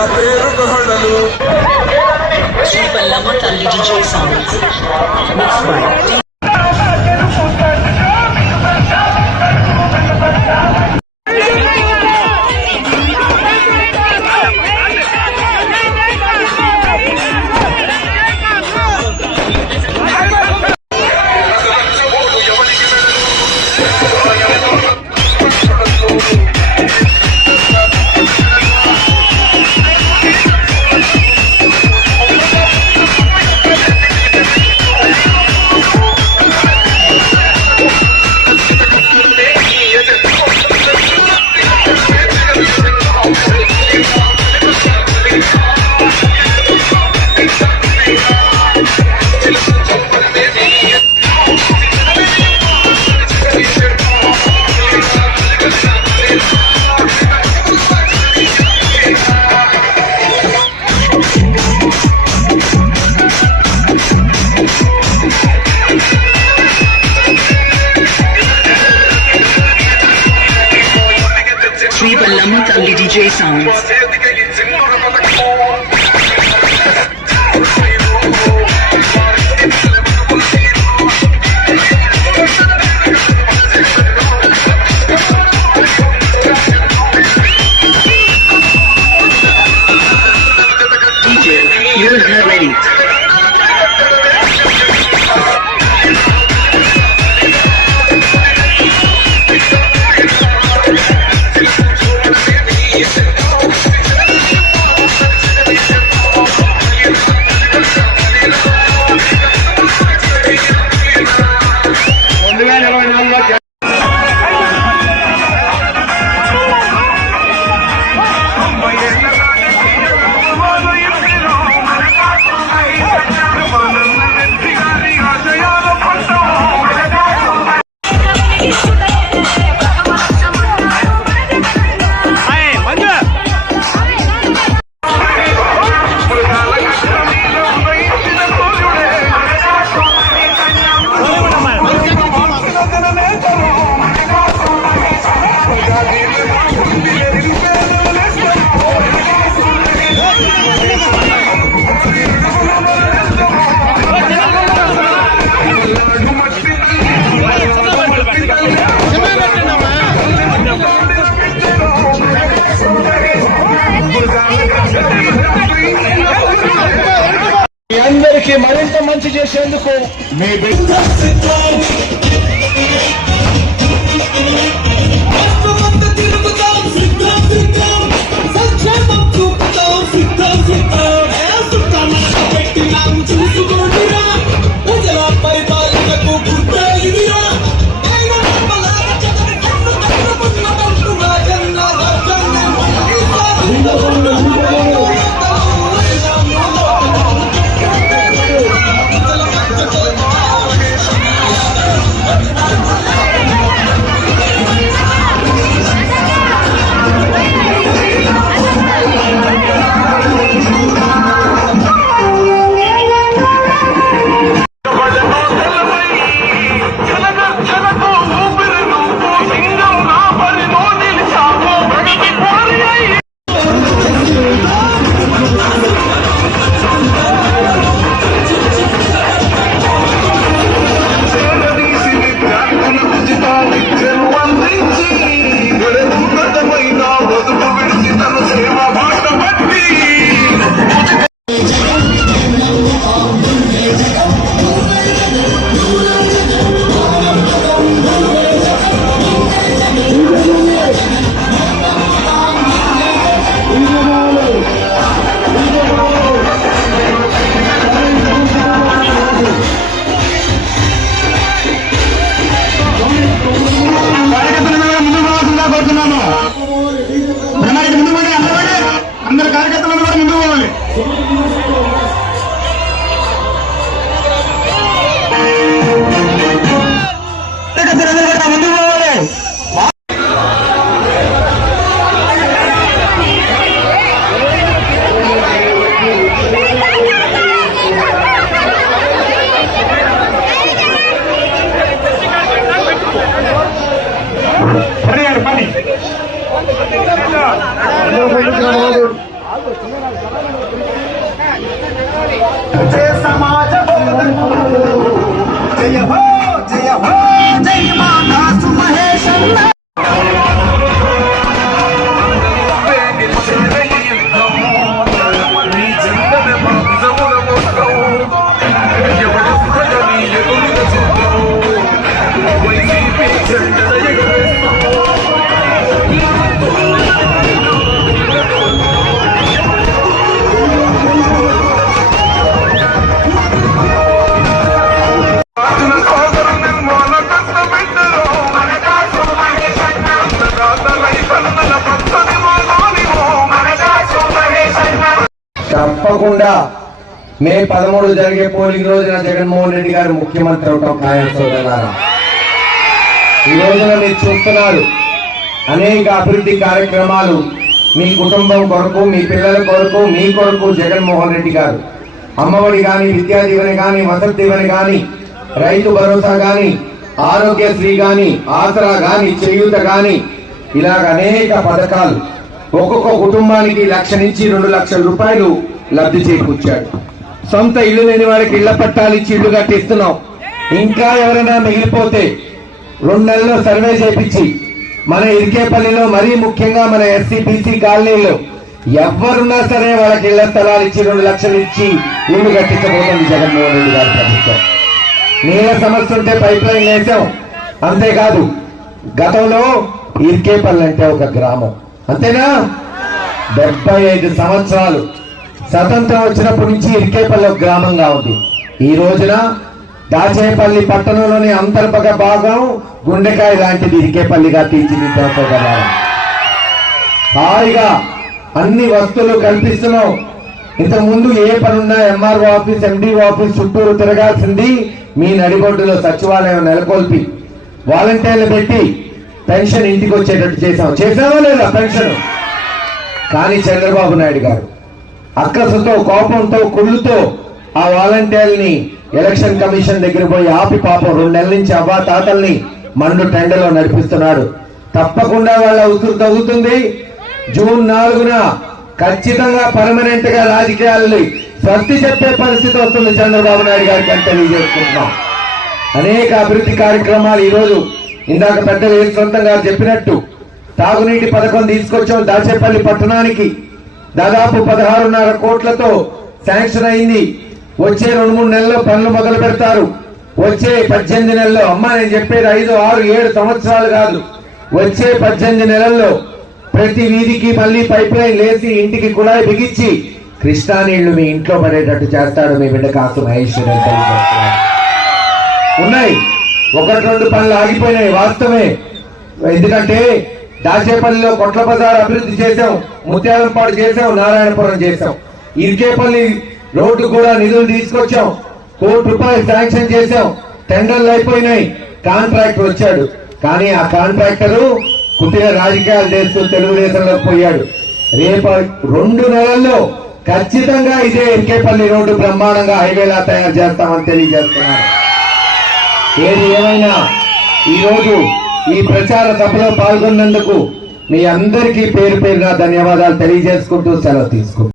Sri Pallama Talli DJ Sounds mixed by Sri Pallama Talli DJ Sounds. DJ, you are ready. అందరికీ మరింత మంచి చేసేందుకు మీ బిడ్డ సమాజ జయ హో జయ హో జయ మాతా సుమహేశన్న తప్పకుండా మే 13 జరిగే పోలింగ్ రోజున జగన్మోహన్ రెడ్డి గారు ముఖ్యమంత్రి అవటం ఖాయం సోదరులారా. ఈ రోజున మీరు చూస్తున్నారు అనేక అభివృద్ధి కార్యక్రమాలు మీ కుటుంబం కొరకు, మీ పిల్లల కొరకు, మీ కొరకు జగన్మోహన్ రెడ్డి గారు అమ్మఒడి గాని, విద్యా దీవెన గాని, వసతి దీవెన గాని, రైతు భరోసా గాని, ఆరోగ్యశ్రీ గాని, ఆసరా గాని, చేయూత గాని, ఇలాగ అనేక పథకాలు ఒక్కొక్క కుటుంబానికి 1,00,000 నుంచి 2 లక్షల రూపాయలు లబ్ధి చేకూర్చాడు. సొంత ఇల్లు లేని వారికి ఇళ్ల పట్టాలు ఇచ్చి ఇల్లు కట్టిస్తున్నాం. ఇంకా ఎవరైనా మిగిలిపోతే 2 నెలల్లో సర్వే చేపించి మన ఇరికేపల్లిలో, మరీ ముఖ్యంగా మన ఎస్సీ/బీసీ కాలనీలో ఎవరున్నా సరే వాళ్ళకి ఇళ్ల స్థలాలు ఇచ్చి 2 లక్షలు ఇచ్చి ఇల్లు కట్టించబోతుంది జగన్మోహన్ రెడ్డి గారి ప్రభుత్వం. నీళ్ళ సమస్య ఉంటే పైప్ లైన్ వేసాం. అంతేకాదు, గతంలో ఇరికేపల్లి అంటే ఒక గ్రామం, అంతేనా? 75 సంవత్సరాలు స్వతంత్రం వచ్చినప్పటి నుంచి ఇరికేపల్లి ఒక గ్రామంగా ఉంది. ఈ రోజున దాచేపల్లి పట్టణంలోని అంతర్భాగ భాగం గుండెకాయ లాంటిది ఇరికేపల్లిగా తీర్చిదిద్దాం. హాయిగా అన్ని వస్తువులు కల్పిస్తున్నాం. ఇంతకు ముందు ఏ పనున్నా ఎంఆర్ఓ ఆఫీస్, ఎండిఓ ఆఫీస్ చుట్టూరు తిరగాల్సింది మీ నడిబొడ్డులో సచివాలయం నెలకొల్పి వాలంటీర్లు పెట్టి పెన్షన్ ఇంటికి వచ్చేటట్టు చేశామా లేదా పెన్షన్? కానీ చంద్రబాబు నాయుడు గారు అక్కసుతో, కోపంతో, కుళ్ళుతో ఆ వాలంటీర్లని ఎలక్షన్ కమిషన్ దగ్గర పోయి ఆపి పాపం 2 నెలల నుంచి అవ్వా తాతల్ని మండు టెండలో నడిపిస్తున్నాడు. తప్పకుండా వాళ్ళ ఉసురు తగ్గుతుంది. జూన్ 4న ఖచ్చితంగా పర్మనెంట్ గా రాజకీయాలని స్వస్తి చెప్పే పరిస్థితి వస్తుంది చంద్రబాబు నాయుడు గారికి అని తెలియజేసుకుంటున్నాం. అనేక అభివృద్ధి కార్యక్రమాలు ఈరోజు ఇందాక పెద్దలు సొంతం గారు చెప్పినట్టు తాగునీటి పథకం తీసుకొచ్చాం. దాచేపల్లి పట్టణానికి దాదాపు 16.5 కోట్లతో శాంక్షన్ అయింది. వచ్చే 2-3 నెలల్లో పనులు మొదలు పెడతారు. వచ్చే 18 నెలల్లో, అమ్మ నేను చెప్పేది 5, 6, 7 సంవత్సరాలు కాదు, వచ్చే 18 నెలల్లో ప్రతి వీధికి మళ్ళీ పైప్ లైన్ లేసి ఇంటికి కుళాయి బిగించి కృష్ణా నీళ్లు మీ ఇంట్లో పడేటట్టు చేస్తాడు మీ బిడ్డ కాసు మహేశ్వరి. ఉన్నాయి 1-2 పనులు ఆగిపోయినాయి, వాస్తవమే. ఎందుకంటే దాచేపల్లిలో కొట్ల బజార్ అభివృద్ధి చేశాం, ముత్యాలంపాడు చేశాం, నారాయణపురం చేశాం. ఇరికేపల్లి రోడ్డు కూడా నిధులు తీసుకొచ్చాం, ₹1 కోటి శాంక్షన్ చేశాం. టెండర్లు అయిపోయినాయి, కాంట్రాక్టర్ వచ్చాడు. కానీ ఆ కాంట్రాక్టరు పుట్టిన రాజకీయాలు చేస్తూ తెలుగుదేశంలోకి పోయాడు. రేపు 2 నెలల్లో ఖచ్చితంగా ఇదే ఇరికేపల్లి రోడ్డు బ్రహ్మాండంగా హైవేలా తయారు చేస్తామని తెలియజేస్తున్నారు. ఏది ఏమైనా ఈరోజు ఈ ప్రచార సభలో పాల్గొన్నందుకు మీ అందరికీ పేరు పేరుగా ధన్యవాదాలు తెలియజేసుకుంటూ సెలవు తీసుకుంటాం.